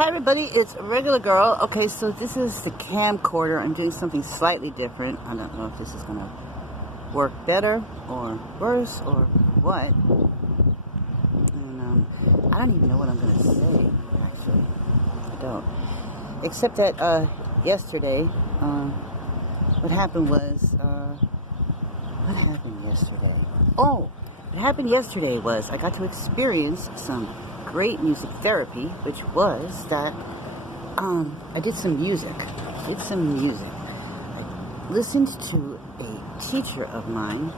Hi everybody, it's a regular girl. Okay, so this is the camcorder. I'm doing something slightly different. I don't know if this is gonna work better or worse or what. And I don't even know what I'm gonna say, actually. I don't. Except that yesterday, what happened was, what happened yesterday? Oh, what happened yesterday was I got to experience some great music therapy, which was that I did some music. I listened to a teacher of mine.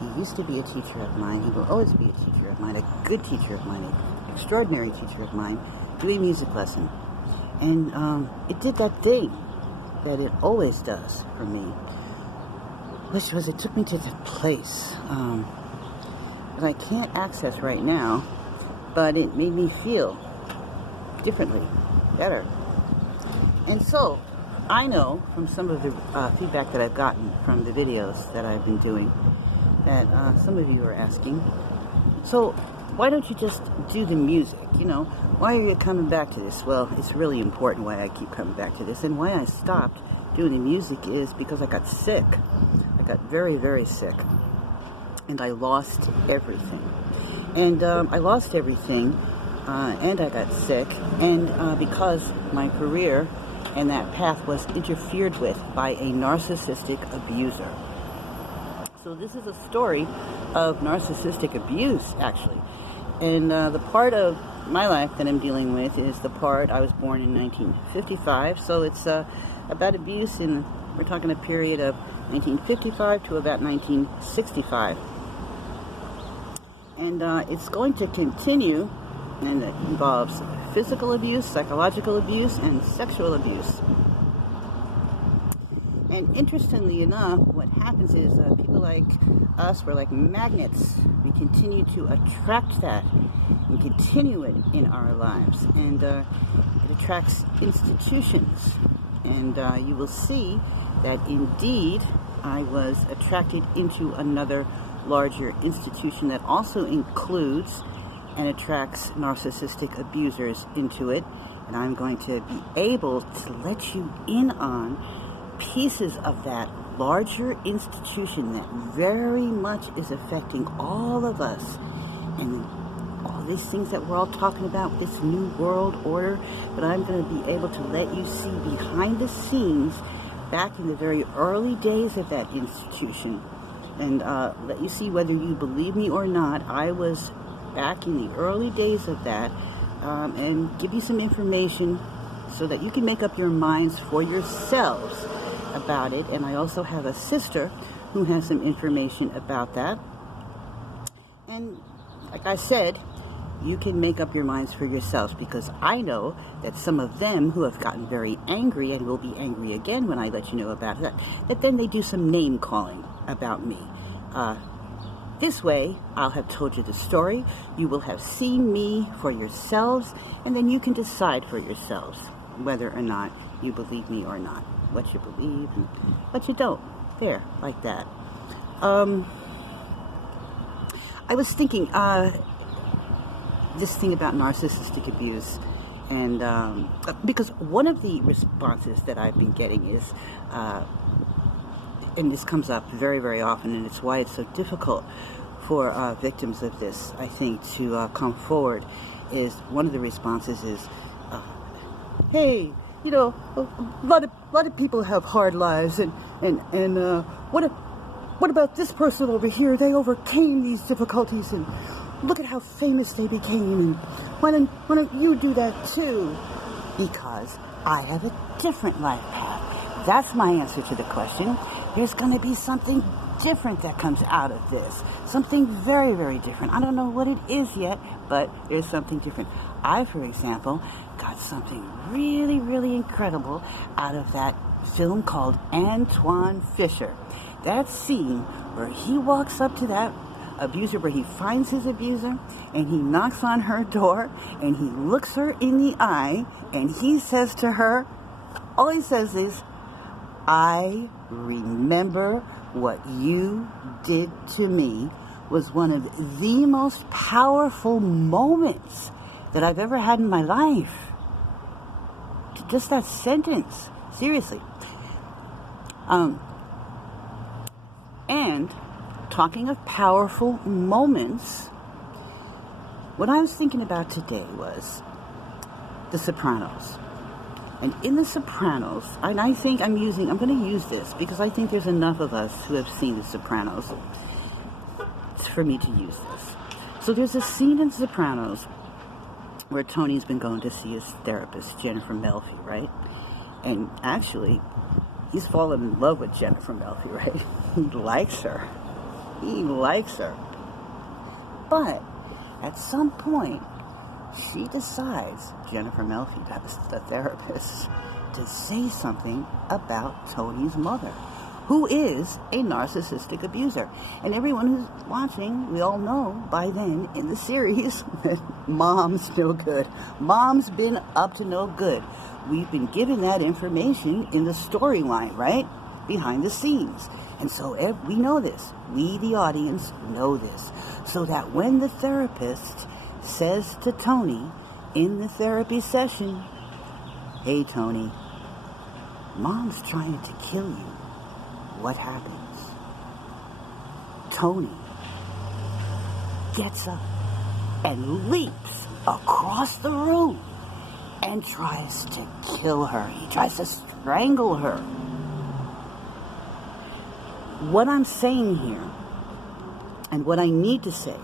He used to be a teacher of mine. He will always be a teacher of mine, a good teacher of mine, an extraordinary teacher of mine, doing a music lesson. And it did that thing that it always does for me, which was it took me to the place that I can't access right now, but it made me feel differently, better. And so, I know from some of the feedback that I've gotten from the videos that I've been doing, that some of you are asking, so why don't you just do the music? You know, why are you coming back to this? Well, it's really important why I keep coming back to this. And why I stopped doing the music is because I got sick. I got very, very sick. And I lost everything. And I lost everything, and I got sick, and because my career and that path was interfered with by a narcissistic abuser. So this is a story of narcissistic abuse, actually. And the part of my life that I'm dealing with is the part I was born in 1955, so it's about abuse in, we're talking a period of 1955 to about 1965. And it's going to continue, and it involves physical abuse, psychological abuse, and sexual abuse. And interestingly enough, what happens is people like us, we're like magnets. We continue to attract that and continue it in our lives. And it attracts institutions. And you will see that indeed I was attracted into another larger institution that also includes and attracts narcissistic abusers into it, and I'm going to be able to let you in on pieces of that larger institution that very much is affecting all of us, and all these things that we're all talking about, this new world order. But I'm going to be able to let you see behind the scenes back in the very early days of that institution, and let you see whether you believe me or not. I was back in the early days of that, and give you some information so that you can make up your minds for yourselves about it. And I also have a sister who has some information about that. And like I said, you can make up your minds for yourselves, because I know that some of them who have gotten very angry and will be angry again when I let you know about that, that then they do some name calling about me. This way, I'll have told you the story, you will have seen me for yourselves, and then you can decide for yourselves whether or not you believe me or not, what you believe and what you don't. There, like that. I was thinking, this thing about narcissistic abuse, and because one of the responses that I've been getting is, and this comes up very, very often, and it's why it's so difficult for victims of this, I think, to come forward, is one of the responses is, hey, you know, a lot of people have hard lives, and what about this person over here? They overcame these difficulties, and look at how famous they became, and why don't you do that too? Because I have a different life path. That's my answer to the question. There's going to be something different that comes out of this. Something very, very different. I don't know what it is yet, but there's something different. I, for example, got something really, really incredible out of that film called Antoine Fisher. That scene where he walks up to that abuser, where he finds his abuser, and he knocks on her door, and he looks her in the eye, and he says to her, all he says is, I remember what you did to me, was one of the most powerful moments that I've ever had in my life. Just that sentence. Seriously. And talking of powerful moments, what I was thinking about today was The Sopranos. And in The Sopranos, and I think I'm going to use this because I think there's enough of us who have seen The Sopranos for me to use this. So there's a scene in Sopranos where Tony's been going to see his therapist, Jennifer Melfi, right? And actually, he's fallen in love with Jennifer Melfi, right? He likes her. He likes her. But at some point, she decides, Jennifer Melfi, that's the therapist, to say something about Tony's mother, who is a narcissistic abuser. And everyone who's watching, we all know by then in the series that Mom's no good. Mom's been up to no good. We've been given that information in the storyline, right? Behind the scenes. And so we know this. We, the audience, know this. So that when the therapist says to Tony in the therapy session, "Hey, Tony, Mom's trying to kill you," what happens? Tony gets up and leaps across the room and tries to kill her. He tries to strangle her. What I'm saying here, and what I need to say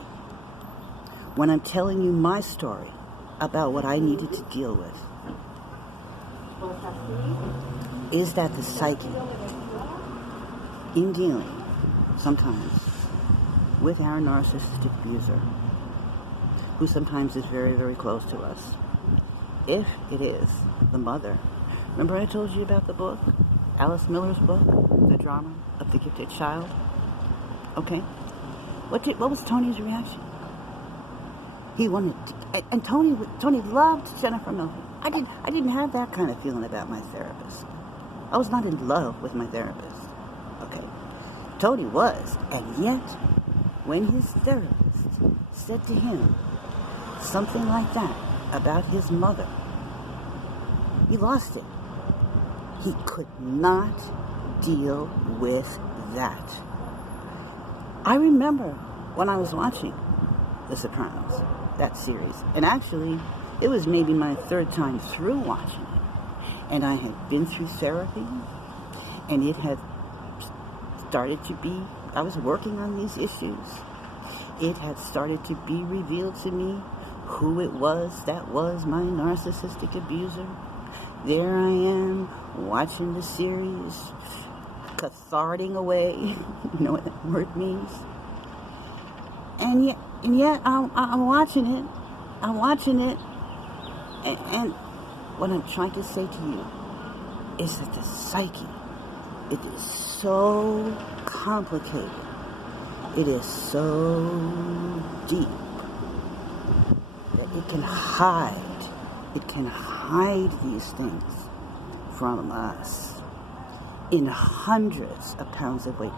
when I'm telling you my story about what I needed to deal with, is that the psyche, in dealing sometimes with our narcissistic abuser, who sometimes is very, very close to us, if it is the mother. Remember I told you about the book, Alice Miller's book, The Drama of the Gifted Child? Okay. What was Tony's reaction? He wanted to, and Tony loved Jennifer Melfi. I didn't have that kind of feeling about my therapist. I was not in love with my therapist. Okay. Tony was, and yet when his therapist said to him something like that about his mother, he lost it. He could not deal with that. I remember when I was watching The Sopranos, that series, and actually it was maybe my third time through watching it, and I had been through therapy, and it had started to be, I was working on these issues. It had started to be revealed to me who it was that was my narcissistic abuser. There I am, watching the series, catharting away. You know what that word means? And yet I'm watching it. And what I'm trying to say to you is that the psyche, it is so complicated. It is so deep that it can hide these things from us in hundreds of pounds of weight.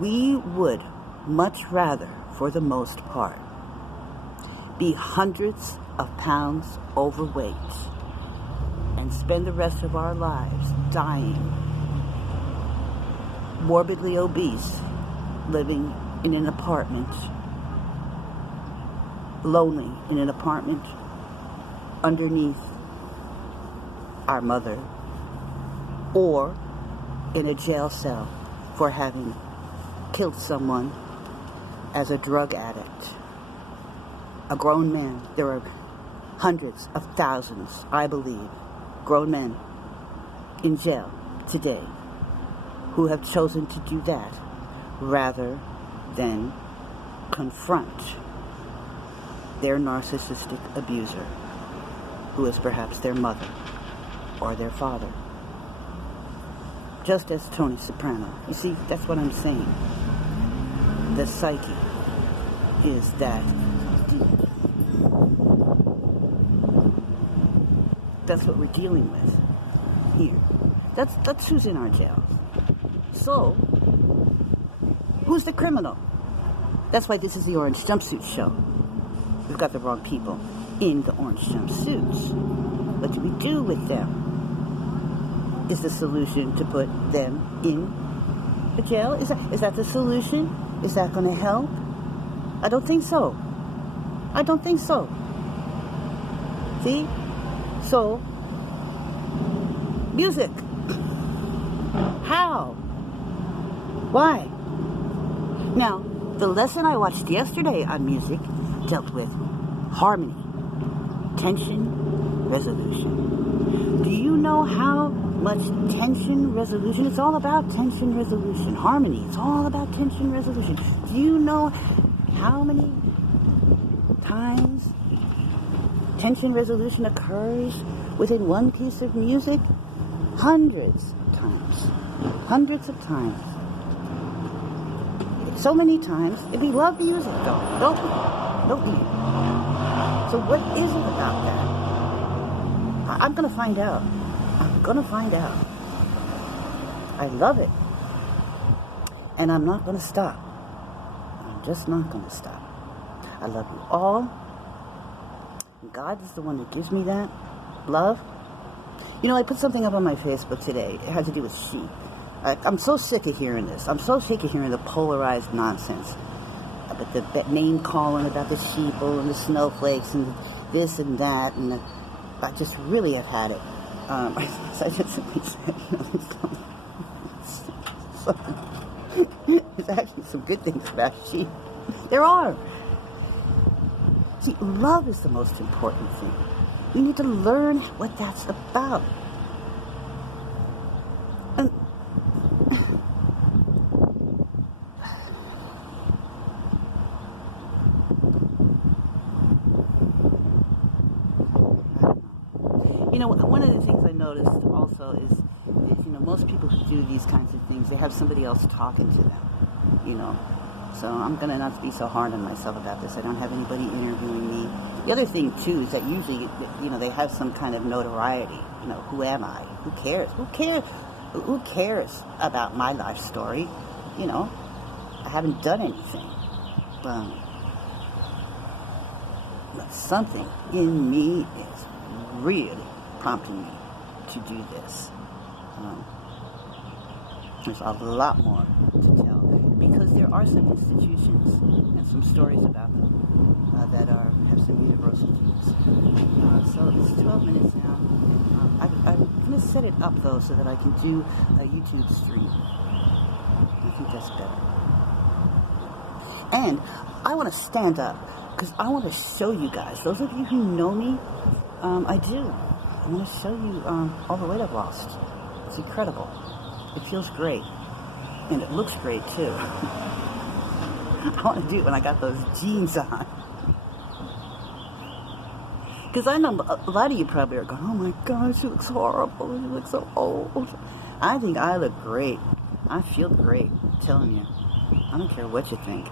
We would much rather, for the most part, be hundreds of pounds overweight and spend the rest of our lives dying, morbidly obese, living in an apartment, lonely in an apartment underneath our mother, or in a jail cell for having killed someone as a drug addict. A grown man. There are hundreds of thousands, I believe, grown men in jail today who have chosen to do that rather than confront their narcissistic abuser, who is perhaps their mother or their father. Just as Tony Soprano. You see, that's what I'm saying. The psyche is that deep. That's what we're dealing with here. That's who's in our jails. So, who's the criminal? That's why this is the Orange Jumpsuit Show. We've got the wrong people in the orange jumpsuits. what do we do with them? Is the solution to put them in a jail? Is that the solution? Is that going to help? I don't think so. I don't think so. See? So, music. How? Why? Now, the lesson I watched yesterday on music dealt with harmony, tension, resolution. Do you know how much tension resolution? It's all about tension resolution. Harmony, it's all about tension resolution. Do you know how many times tension resolution occurs within one piece of music? Hundreds of times. Hundreds of times. So many times. And we love music though, don't we? Don't we? So what is it about that? I'm going to find out. I'm going to find out. I love it. And I'm not going to stop. I'm just not going to stop. I love you all. God is the one that gives me that love. You know, I put something up on my Facebook today. It had to do with sheep. I'm so sick of hearing this. I'm so sick of hearing the polarized nonsense. About the name calling about the sheeple and the snowflakes and this and that. And I just really have had it. I just simply said, you know, there's actually some good things about sheep. There are. See, love is the most important thing. We need to learn what that's about. And you know, one of the things I noticed also is, you know, most people who do these kinds of things, they have somebody else talking to them, you know. So I'm going to not be so hard on myself about this. I don't have anybody interviewing me. The other thing, too, is that usually, you know, they have some kind of notoriety. You know, who am I? Who cares? Who cares? Who cares about my life story? You know, I haven't done anything. But something in me is really prompting me to do this. There's a lot more to tell, because there are some institutions and some stories about them that have some universal themes. So it's 12 minutes now, and I'm going to set it up, though, so that I can do a YouTube stream. I think that's better. And I want to stand up, because I want to show you guys, those of you who know me, I do. I want to show you all the weight I've lost. It's incredible. It feels great. And it looks great, too. I want to do it when I got those jeans on. Because I know a lot of you probably are going, oh my God, she looks horrible. She looks so old. I think I look great. I feel great. I'm telling you. I don't care what you think.